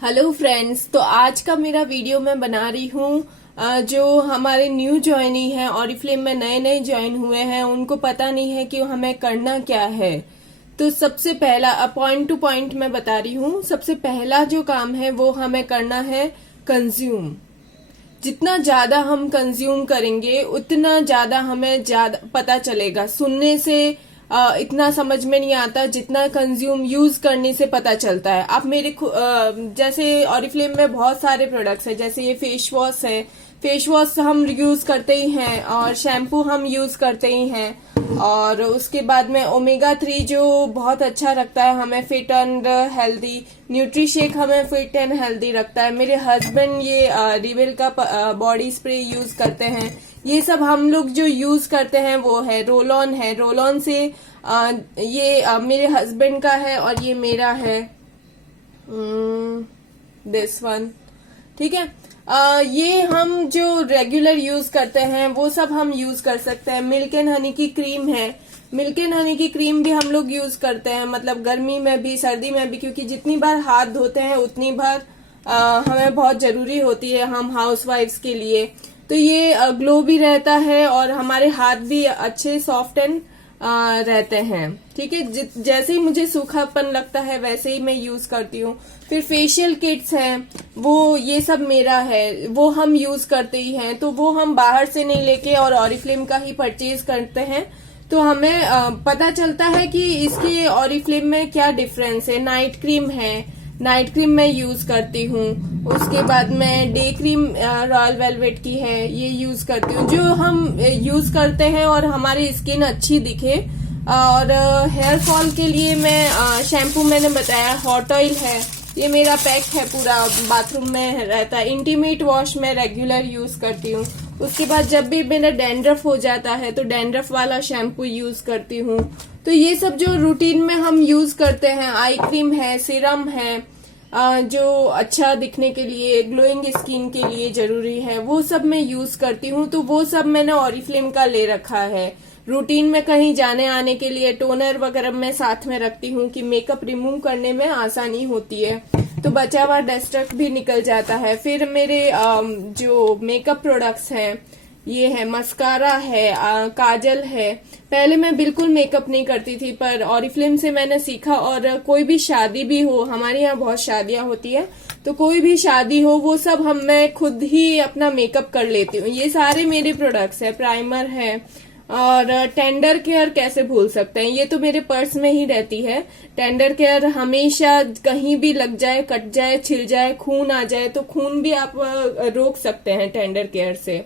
Hello friends, तो आज का मेरा वीडियो मैं बना रही हूँ जो हमारे न्यू ज्वाइनी है ऑरिफ्लेम में नए नए ज्वाइन हुए हैं, उनको पता नहीं है कि हमें करना क्या है। तो सबसे पहला पॉइंट टू पॉइंट मैं बता रही हूँ। सबसे पहला जो काम है वो हमें करना है कंज्यूम। जितना ज्यादा हम कंज्यूम करेंगे उतना ज्यादा हमें ज्यादा पता चलेगा। सुनने से इतना समझ में नहीं आता जितना कंज्यूम यूज करने से पता चलता है। आप जैसे ऑरिफ्लेम में बहुत सारे प्रोडक्ट्स हैं, जैसे ये फेस वॉश है। फेस वॉश हम यूज करते ही हैं और शैम्पू हम यूज करते ही हैं। और उसके बाद में ओमेगा 3 जो बहुत अच्छा रखता है हमें फिट एंड हेल्दी। न्यूट्रीशेक हमें फिट एंड हेल्दी रखता है। मेरे हस्बैंड ये रिवेल का बॉडी स्प्रे यूज करते हैं। ये सब हम लोग जो यूज करते हैं वो है रोल ऑन है। रोल ऑन से ये मेरे हस्बैंड का है और ये मेरा है, दिस वन। ठीक है। ये हम जो रेगुलर यूज करते हैं वो सब हम यूज कर सकते हैं। मिल्क एंड हनी की क्रीम है। मिल्क एंड हनी की क्रीम भी हम लोग यूज करते हैं, मतलब गर्मी में भी सर्दी में भी, क्योंकि जितनी बार हाथ धोते हैं उतनी बार हमें बहुत जरूरी होती है हम हाउसवाइफ्स के लिए। तो ये ग्लो भी रहता है और हमारे हाथ भी अच्छे सॉफ्ट एंड रहते हैं। ठीक है। जैसे ही मुझे सूखापन लगता है वैसे ही मैं यूज करती हूँ। फिर फेशियल किट्स हैं, वो ये सब मेरा है, वो हम यूज करते ही हैं। तो वो हम बाहर से नहीं लेके और ऑरिफ्लेम का ही परचेज करते हैं। तो हमें पता चलता है कि इसके ऑरिफ्लेम में क्या डिफरेंस है। नाइट क्रीम है, नाइट क्रीम मैं यूज करती हूँ। उसके बाद में डे क्रीम रॉयल वेलवेट की है, ये यूज करती हूँ। जो हम यूज करते हैं और हमारी स्किन अच्छी दिखे। और हेयर फॉल के लिए मैं शैम्पू मैंने बताया, हॉट ऑयल है, ये मेरा पैक है, पूरा बाथरूम में रहता है। इंटीमेट वॉश मैं रेगुलर यूज करती हूँ। उसके बाद जब भी मेरा डैंड्रफ हो जाता है तो डैंड्रफ वाला शैम्पू यूज करती हूँ। तो ये सब जो रूटीन में हम यूज करते हैं, आई क्रीम है, सीरम है, जो अच्छा दिखने के लिए, ग्लोइंग स्किन के लिए जरूरी है, वो सब मैं यूज करती हूँ। तो वो सब मैंने ऑरिफ्लेम का ले रखा है। रूटीन में कहीं जाने आने के लिए टोनर वगैरह मैं साथ में रखती हूँ कि मेकअप रिमूव करने में आसानी होती है, तो बचा हुआ डस्ट भी निकल जाता है। फिर मेरे जो मेकअप प्रोडक्ट्स हैं, ये है मस्कारा है, काजल है। पहले मैं बिल्कुल मेकअप नहीं करती थी, पर ऑरिफ्लेम से मैंने सीखा। और कोई भी शादी भी हो, हमारे यहाँ बहुत शादियां होती है, तो कोई भी शादी हो वो सब मैं खुद ही अपना मेकअप कर लेती हूँ। ये सारे मेरे प्रोडक्ट्स है। प्राइमर है और टेंडर केयर कैसे भूल सकते हैं, ये तो मेरे पर्स में ही रहती है। टेंडर केयर हमेशा कहीं भी लग जाए, कट जाए, छिल जाए, खून आ जाए तो खून भी आप रोक सकते हैं टेंडर केयर से।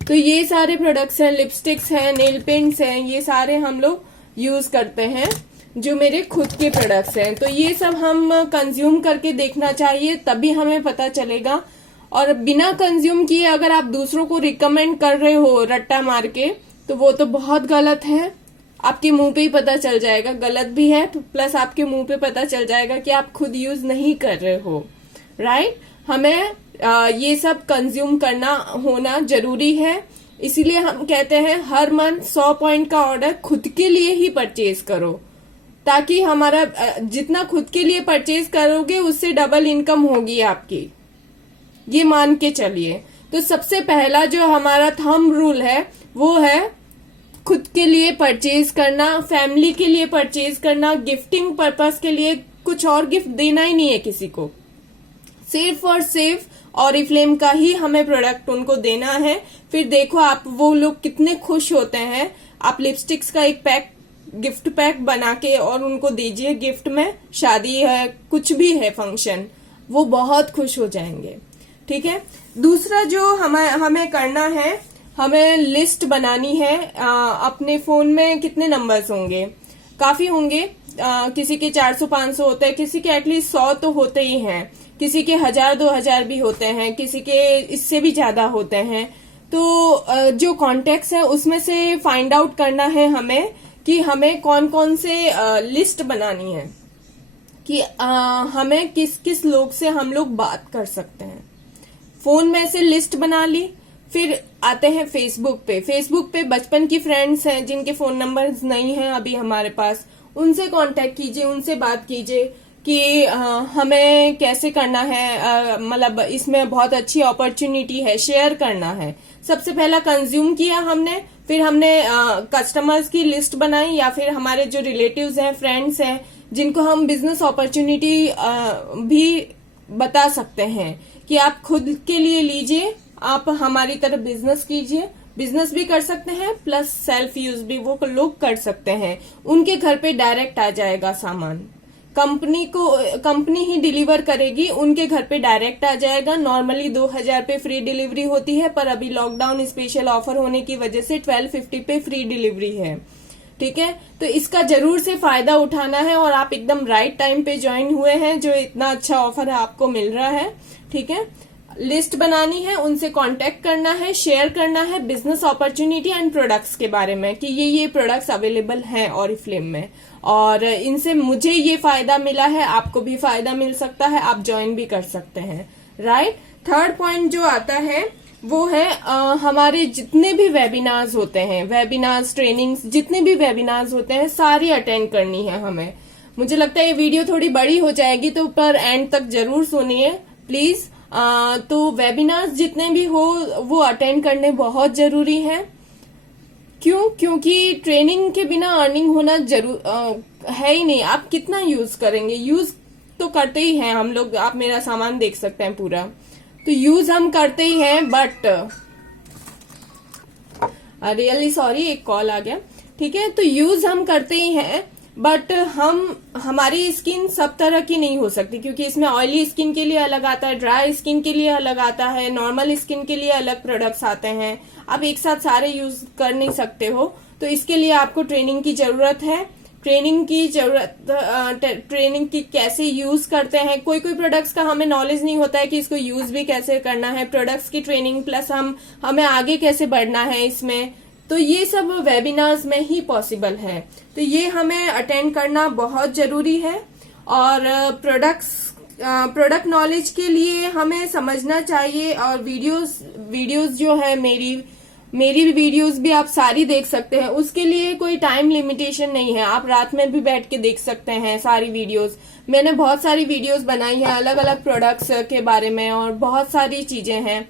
तो ये सारे प्रोडक्ट्स हैं। लिपस्टिक्स हैं, नेल पेंट्स हैं, ये सारे हम लोग यूज करते हैं जो मेरे खुद के प्रोडक्ट्स हैं। तो ये सब हम कंज्यूम करके देखना चाहिए, तभी हमें पता चलेगा। और बिना कंज्यूम किए अगर आप दूसरों को रिकमेंड कर रहे हो रट्टा मार के, तो वो तो बहुत गलत है। आपके मुंह पे ही पता चल जाएगा, गलत भी है, प्लस आपके मुंह पे पता चल जाएगा कि आप खुद यूज नहीं कर रहे हो। राइट। हमें ये सब कंज्यूम करना होना जरूरी है। इसीलिए हम कहते हैं हर मंथ 100 पॉइंट का ऑर्डर खुद के लिए ही परचेज करो, ताकि हमारा जितना खुद के लिए परचेज करोगे उससे डबल इनकम होगी आपकी, ये मान के चलिए। तो सबसे पहला जो हमारा थंब रूल है वो है खुद के लिए परचेज करना, फैमिली के लिए परचेज करना, गिफ्टिंग पर्पस के लिए। कुछ और गिफ्ट देना ही नहीं है किसी को, सिर्फ और सिर्फ ऑरिफ्लेम का ही हमें प्रोडक्ट उनको देना है। फिर देखो आप वो लोग कितने खुश होते हैं। आप लिपस्टिक्स का एक पैक, गिफ्ट पैक बना के और उनको दीजिए गिफ्ट में, शादी है, कुछ भी है फंक्शन, वो बहुत खुश हो जाएंगे। ठीक है। दूसरा जो हमें करना है, हमें लिस्ट बनानी है। अपने फोन में कितने नंबर्स होंगे, काफी होंगे। किसी के 400-500 होते हैं, किसी के एटलीस्ट 100 तो होते ही हैं, किसी के 1000-2000 भी होते हैं, किसी के इससे भी ज्यादा होते हैं। तो जो कॉन्टेक्ट्स है उसमें से फाइंड आउट करना है हमें कि हमें कौन कौन से लिस्ट बनानी है, कि हमें किस किस लोग से हम लोग बात कर सकते हैं। फोन में से लिस्ट बना ली। फिर आते हैं फेसबुक पे। फेसबुक पे बचपन की फ्रेंड्स हैं जिनके फोन नंबर्स नहीं हैं अभी हमारे पास, उनसे कांटेक्ट कीजिए, उनसे बात कीजिए। कि हमें कैसे करना है, मतलब इसमें बहुत अच्छी अपॉर्चुनिटी है, शेयर करना है। सबसे पहला कंज्यूम किया हमने, फिर हमने कस्टमर्स की लिस्ट बनाई या फिर हमारे जो रिलेटिव्स हैं, फ्रेंड्स हैं, जिनको हम बिजनेस अपॉर्चुनिटी भी बता सकते हैं कि आप खुद के लिए लीजिए, आप हमारी तरह बिजनेस कीजिए। बिजनेस भी कर सकते हैं प्लस सेल्फ यूज भी वो लोग कर सकते हैं। उनके घर पे डायरेक्ट आ जाएगा सामान, कंपनी ही डिलीवर करेगी, उनके घर पे डायरेक्ट आ जाएगा। नॉर्मली 2000 पे फ्री डिलीवरी होती है, पर अभी लॉकडाउन स्पेशल ऑफर होने की वजह से 1250 पे फ्री डिलीवरी है। ठीक है, तो इसका जरूर से फायदा उठाना है और आप एकदम राइट टाइम पे ज्वाइन हुए हैं, जो इतना अच्छा ऑफर आपको मिल रहा है। ठीक है, लिस्ट बनानी है, उनसे कांटेक्ट करना है, शेयर करना है बिजनेस अपॉर्चुनिटी एंड प्रोडक्ट्स के बारे में कि ये प्रोडक्ट्स अवेलेबल हैं ऑरिफ्लेम में, और इनसे मुझे ये फायदा मिला है, आपको भी फायदा मिल सकता है, आप ज्वाइन भी कर सकते हैं। राइट। थर्ड पॉइंट जो आता है वो है हमारे जितने भी वेबिनार्स होते हैं, वेबिनार्स, ट्रेनिंग्स, जितने भी वेबिनार्स होते हैं सारी अटेंड करनी है हमें। मुझे लगता है ये वीडियो थोड़ी बड़ी हो जाएगी, तो पर एंड तक जरूर सुनिए प्लीज। तो वेबिनार्स जितने भी हो वो अटेंड करने बहुत जरूरी है। क्यों? क्योंकि ट्रेनिंग के बिना अर्निंग होना जरूर है ही नहीं। आप कितना यूज करेंगे? यूज तो करते ही हैं हम लोग, आप मेरा सामान देख सकते हैं पूरा, तो यूज हम करते ही हैं, बट रियली सॉरी एक कॉल आ गया। ठीक है, तो यूज हम करते ही हैं, बट हमारी स्किन सब तरह की नहीं हो सकती, क्योंकि इसमें ऑयली स्किन के लिए अलग आता है, ड्राई स्किन के लिए अलग आता है, नॉर्मल स्किन के लिए अलग प्रोडक्ट्स आते हैं। आप एक साथ सारे यूज कर नहीं सकते हो, तो इसके लिए आपको ट्रेनिंग की जरूरत है। ट्रेनिंग की कैसे यूज करते हैं, कोई प्रोडक्ट्स का हमें नॉलेज नहीं होता है कि इसको यूज भी कैसे करना है, प्रोडक्ट्स की ट्रेनिंग प्लस हमें आगे कैसे बढ़ना है इसमें, तो ये सब वेबिनार्स में ही पॉसिबल है। तो ये हमें अटेंड करना बहुत जरूरी है। और प्रोडक्ट नॉलेज के लिए हमें समझना चाहिए। और वीडियोस जो है मेरी वीडियोस भी आप सारी देख सकते हैं, उसके लिए कोई टाइम लिमिटेशन नहीं है, आप रात में भी बैठ के देख सकते हैं सारी वीडियोस। मैंने बहुत सारी वीडियोस बनाई है अलग अलग प्रोडक्ट्स के बारे में, और बहुत सारी चीजें हैं।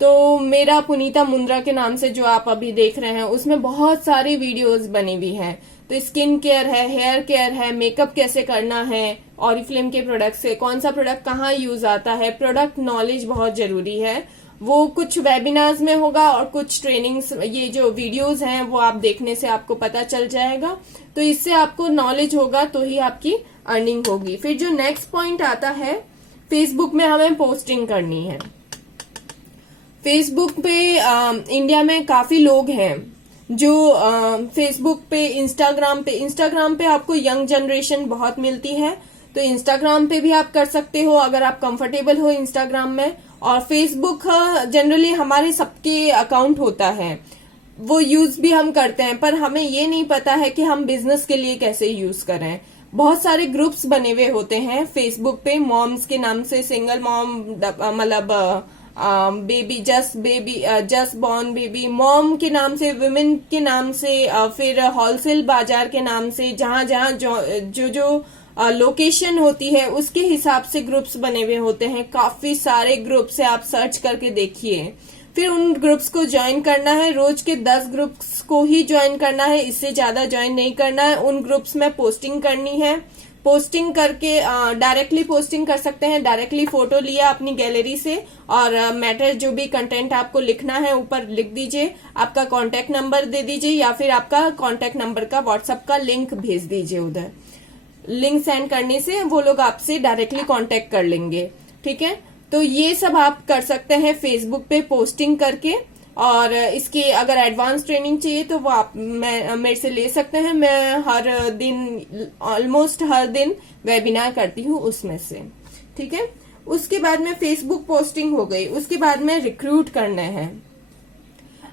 तो मेरा पुनीता मुंद्रा के नाम से जो आप अभी देख रहे हैं, उसमें बहुत सारी वीडियोस बनी हुई हैं। तो स्किन केयर है, हेयर केयर है, मेकअप कैसे करना है, ऑरिफ्लेम के प्रोडक्ट से कौन सा प्रोडक्ट कहाँ यूज आता है, प्रोडक्ट नॉलेज बहुत जरूरी है। वो कुछ वेबिनार्स में होगा और कुछ ट्रेनिंग्स, ये जो वीडियोस हैं वो आप देखने से आपको पता चल जाएगा। तो इससे आपको नॉलेज होगा तो ही आपकी अर्निंग होगी। फिर जो नेक्स्ट पॉइंट आता है, फेसबुक में हमें पोस्टिंग करनी है। फेसबुक पे इंडिया में काफी लोग हैं जो फेसबुक पे, इंस्टाग्राम पे आपको यंग जनरेशन बहुत मिलती है, तो इंस्टाग्राम पे भी आप कर सकते हो अगर आप कंफर्टेबल हो इंस्टाग्राम में। और फेसबुक जनरली हमारे सबके अकाउंट होता है, वो यूज भी हम करते हैं, पर हमें ये नहीं पता है कि हम बिजनेस के लिए कैसे यूज करें। बहुत सारे ग्रुप्स बने हुए होते हैं फेसबुक पे, मॉम्स के नाम से, सिंगल मॉम, मतलब baby just born baby mom के नाम से, वुमेन के नाम से, फिर होलसेल बाजार के नाम से, जहां जो लोकेशन होती है उसके हिसाब से ग्रुप्स बने हुए होते हैं। काफी सारे ग्रुप्स से आप सर्च करके देखिए, फिर उन ग्रुप्स को ज्वाइन करना है। रोज के 10 ग्रुप्स को ही ज्वाइन करना है, इससे ज्यादा ज्वाइन नहीं करना है। उन ग्रुप्स में पोस्टिंग करनी है, पोस्टिंग करके डायरेक्टली पोस्टिंग कर सकते हैं, डायरेक्टली फोटो लिया अपनी गैलरी से, और मैटर जो भी कंटेंट आपको लिखना है ऊपर लिख दीजिए, आपका कांटेक्ट नंबर दे दीजिए, या फिर आपका कांटेक्ट नंबर का व्हाट्सएप का लिंक भेज दीजिए। उधर लिंक सेंड करने से वो लोग आपसे डायरेक्टली कांटेक्ट कर लेंगे। ठीक है, तो ये सब आप कर सकते हैं फेसबुक पे पोस्टिंग करके। और इसकी अगर एडवांस ट्रेनिंग चाहिए तो वो आप मेरे से ले सकते हैं। मैं ऑलमोस्ट हर दिन वेबिनार करती हूँ उसमें से। ठीक है, उसके बाद में फेसबुक पोस्टिंग हो गई, उसके बाद में रिक्रूट करने हैं।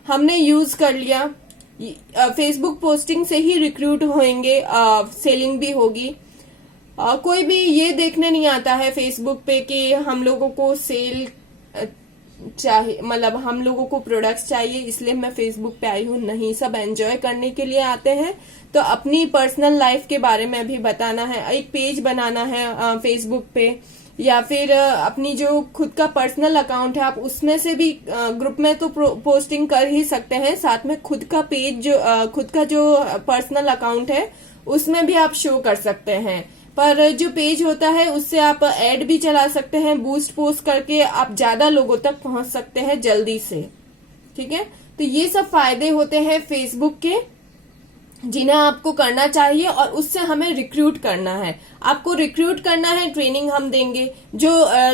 हमने यूज कर लिया, फेसबुक पोस्टिंग से ही रिक्रूट होंगे, सेलिंग भी होगी। कोई भी ये देखने नहीं आता है फेसबुक पे कि हम लोगों को सेल चाहिए, मतलब हम लोगों को प्रोडक्ट्स चाहिए इसलिए मैं फेसबुक पे आई हूँ, नहीं, सब एंजॉय करने के लिए आते हैं। तो अपनी पर्सनल लाइफ के बारे में भी बताना है, एक पेज बनाना है फेसबुक पे, या फिर अपनी जो खुद का पर्सनल अकाउंट है आप उसमें से भी ग्रुप में तो पोस्टिंग कर ही सकते हैं, साथ में खुद का पेज जो खुद का जो पर्सनल अकाउंट है उसमें भी आप शो कर सकते हैं। पर जो पेज होता है उससे आप ऐड भी चला सकते हैं, बूस्ट पोस्ट करके आप ज्यादा लोगों तक पहुंच सकते हैं जल्दी से। ठीक है, तो ये सब फायदे होते हैं फेसबुक के जिन्हें आपको करना चाहिए, और उससे हमें रिक्रूट करना है। आपको रिक्रूट करना है, ट्रेनिंग हम देंगे, जो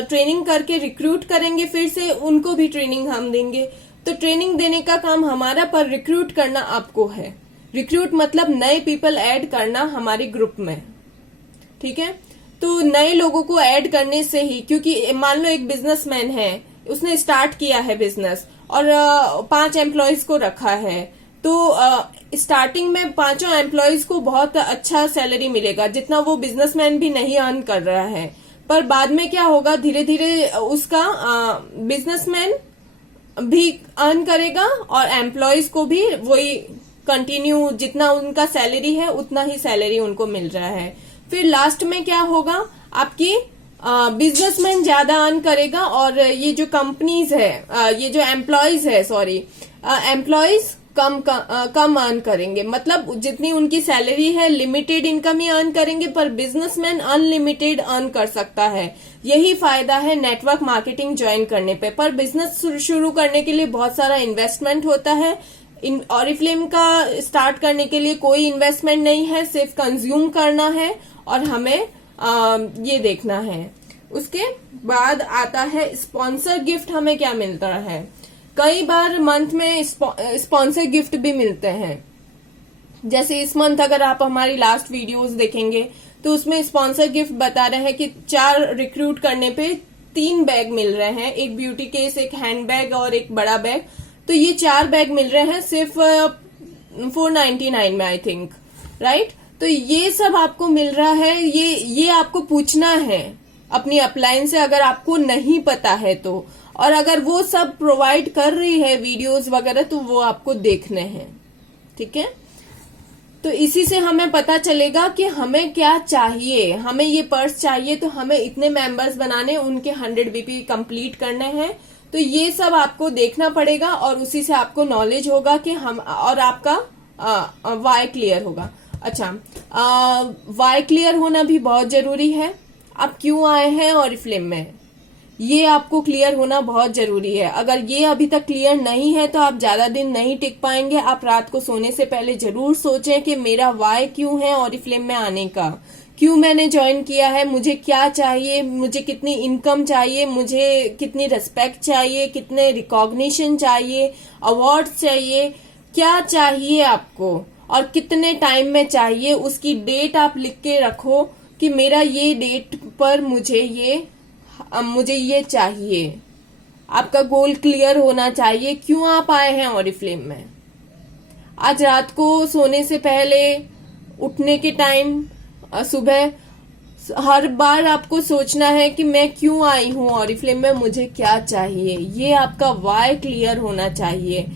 ट्रेनिंग करके रिक्रूट करेंगे फिर से उनको भी ट्रेनिंग हम देंगे। तो ट्रेनिंग देने का काम हमारा, पर रिक्रूट करना आपको है। रिक्रूट मतलब नए पीपल ऐड करना हमारे ग्रुप में। ठीक है, तो नए लोगों को ऐड करने से ही, क्योंकि मान लो एक बिजनेसमैन है, उसने स्टार्ट किया है बिजनेस और 5 एम्प्लॉयज को रखा है, तो स्टार्टिंग में 5 एम्प्लॉयज को बहुत अच्छा सैलरी मिलेगा जितना वो बिजनेसमैन भी नहीं अर्न कर रहा है। पर बाद में क्या होगा, धीरे धीरे उसका बिजनेसमैन भी अर्न करेगा और एम्प्लॉयज को भी वही कंटिन्यू, जितना उनका सैलरी है उतना ही सैलरी उनको मिल रहा है। फिर लास्ट में क्या होगा, आपकी बिजनेसमैन ज्यादा अर्न करेगा और ये जो कंपनीज है, ये जो एम्प्लॉयज है, एम्प्लॉयज कम अर्न करेंगे। मतलब जितनी उनकी सैलरी है लिमिटेड इनकम ही अर्न करेंगे, पर बिजनेसमैन अनलिमिटेड अर्न कर सकता है। यही फायदा है नेटवर्क मार्केटिंग ज्वाइन करने पे। पर बिजनेस शुरू करने के लिए बहुत सारा इन्वेस्टमेंट होता है। ऑरिफ्लेम का स्टार्ट करने के लिए कोई इन्वेस्टमेंट नहीं है, सिर्फ कंज्यूम करना है और हमें ये देखना है। उसके बाद आता है स्पॉन्सर गिफ्ट। हमें क्या मिलता है, कई बार मंथ में स्पॉन्सर गिफ्ट भी मिलते हैं। जैसे इस मंथ अगर आप हमारी लास्ट वीडियोस देखेंगे तो उसमें स्पॉन्सर गिफ्ट बता रहे हैं कि 4 रिक्रूट करने पे 3 बैग मिल रहे हैं, एक ब्यूटी केस, एक हैंड बैग और एक बड़ा बैग। तो ये 4 बैग मिल रहे हैं सिर्फ 499 में, आई थिंक, राइट। तो ये सब आपको मिल रहा है, ये आपको पूछना है अपनी अपलाइन से अगर आपको नहीं पता है तो, और अगर वो सब प्रोवाइड कर रही है वीडियोस वगैरह तो वो आपको देखने हैं। ठीक है, तो इसी से हमें पता चलेगा कि हमें क्या चाहिए। हमें ये पर्स चाहिए तो हमें इतने मेंबर्स बनाने, उनके 100 बीपी कंप्लीट करने हैं। तो ये सब आपको देखना पड़ेगा और उसी से आपको नॉलेज होगा कि हम, और आपका वाई क्लियर होगा। अच्छा, वाई क्लियर होना भी बहुत जरूरी है। आप क्यों आए हैं ऑरिफ्लेम में, ये आपको क्लियर होना बहुत जरूरी है। अगर ये अभी तक क्लियर नहीं है तो आप ज्यादा दिन नहीं टिक पाएंगे। आप रात को सोने से पहले जरूर सोचें कि मेरा वाई क्यों है ऑरिफ्लेम में आने का, क्यों मैंने ज्वाइन किया है, मुझे क्या चाहिए, मुझे कितनी इनकम चाहिए, मुझे कितनी रिस्पेक्ट चाहिए, कितने रिकॉग्निशन चाहिए, अवार्ड्स चाहिए, क्या चाहिए आपको और कितने टाइम में चाहिए। उसकी डेट आप लिख के रखो कि मेरा ये डेट पर मुझे ये चाहिए। आपका गोल क्लियर होना चाहिए, क्यों आप आए हैं ऑरिफ्लेम में। आज रात को सोने से पहले, उठने के टाइम, सुबह, हर बार आपको सोचना है कि मैं क्यों आई हूँ ऑरिफ्लेम में, मुझे क्या चाहिए। ये आपका वाई क्लियर होना चाहिए।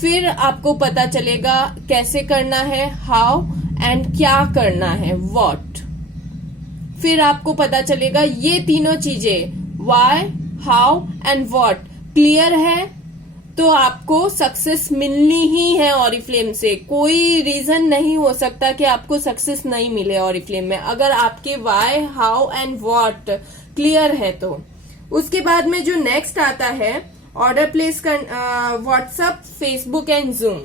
फिर आपको पता चलेगा कैसे करना है, हाउ, एंड क्या करना है, व्हाट। फिर आपको पता चलेगा ये तीनों चीजें, why, how and what, clear है तो आपको सक्सेस मिलनी ही है ऑरिफ्लेम से। कोई रीजन नहीं हो सकता कि आपको सक्सेस नहीं मिले ऑरिफ्लेम में, अगर आपके why, how and what clear है तो। उसके बाद में जो नेक्स्ट आता है, ऑर्डर प्लेस कर, व्हाट्सएप, फेसबुक एंड जूम।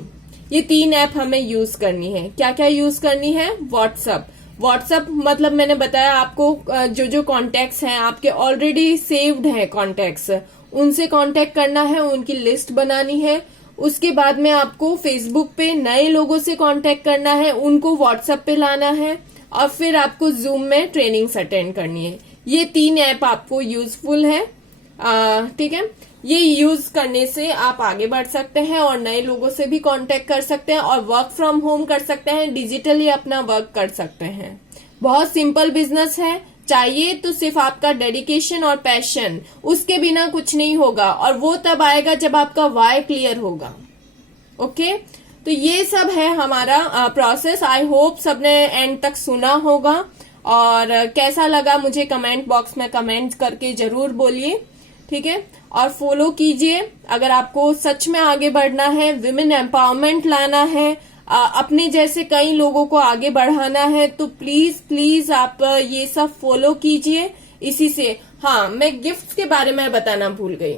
ये 3 ऐप हमें यूज करनी है। क्या क्या यूज करनी है, व्हाट्सएप मतलब मैंने बताया आपको, जो कॉन्टेक्ट्स हैं आपके ऑलरेडी सेव्ड हैं कॉन्टेक्ट्स, उनसे कांटेक्ट करना है, उनकी लिस्ट बनानी है। उसके बाद में आपको फेसबुक पे नए लोगों से कांटेक्ट करना है, उनको व्हाट्सएप पे लाना है, और फिर आपको जूम में ट्रेनिंग्स अटेंड करनी है। ये 3 ऐप आपको यूजफुल है। ठीक है, ये यूज करने से आप आगे बढ़ सकते हैं और नए लोगों से भी कांटेक्ट कर सकते हैं और वर्क फ्रॉम होम कर सकते हैं, डिजिटली अपना वर्क कर सकते हैं। बहुत सिंपल बिजनेस है, चाहिए तो सिर्फ आपका डेडिकेशन और पैशन, उसके बिना कुछ नहीं होगा, और वो तब आएगा जब आपका वाई क्लियर होगा। ओके, तो ये सब है हमारा प्रोसेस। आई होप सबने एंड तक सुना होगा, और कैसा लगा मुझे कमेंट बॉक्स में कमेंट करके जरूर बोलिए, ठीक है। और फॉलो कीजिए, अगर आपको सच में आगे बढ़ना है, विमेन एम्पावरमेंट लाना है, अपने जैसे कई लोगों को आगे बढ़ाना है, तो प्लीज प्लीज आप ये सब फॉलो कीजिए। इसी से, हाँ, मैं गिफ्ट्स के बारे में बताना भूल गई।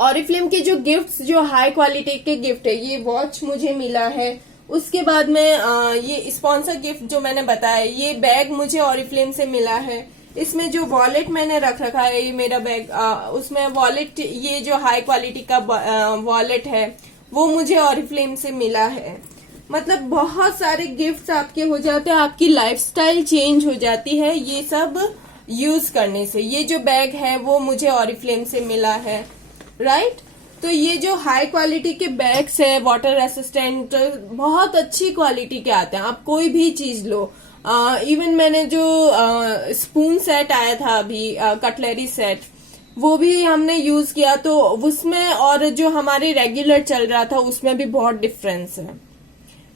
ऑरिफ्लेम के जो गिफ्ट्स, जो हाई क्वालिटी के गिफ्ट है, ये वॉच मुझे मिला है। उसके बाद में ये स्पॉन्सर गिफ्ट जो मैंने बताया, ये बैग मुझे ऑरिफ्लेम से मिला है। इसमें जो वॉलेट मैंने रख रखा है, ये मेरा बैग, उसमें वॉलेट, ये जो हाई क्वालिटी का वॉलेट है, वो मुझे ऑरिफ्लेम से मिला है। मतलब बहुत सारे गिफ्ट्स आपके हो जाते हैं, आपकी लाइफस्टाइल चेंज हो जाती है ये सब यूज करने से। ये जो बैग है वो मुझे ऑरिफ्लेम से मिला है, राइट। तो ये जो हाई क्वालिटी के बैग्स है, वाटर रेसिस्टेंट, बहुत अच्छी क्वालिटी के आते हैं। आप कोई भी चीज लो, इवन मैंने जो स्पून सेट आया था अभी, कटलरी सेट, वो भी हमने यूज किया, तो उसमें और जो हमारे रेगुलर चल रहा था उसमें भी बहुत डिफरेंस है,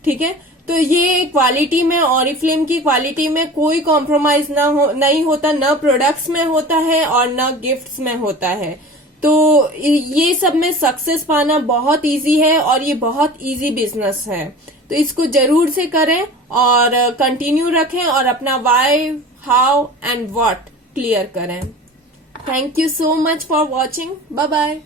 ठीक है। तो ये क्वालिटी में, ऑरिफ्लेम की क्वालिटी में कोई कॉम्प्रोमाइज नहीं होता, न प्रोडक्ट्स में होता है और न गिफ्ट्स में होता है। तो ये सब में सक्सेस पाना बहुत इजी है, और ये बहुत इजी बिजनेस है। तो इसको जरूर से करें और कंटिन्यू रखें, और अपना why, how and what clear करें। Thank you so much for watching. Bye bye.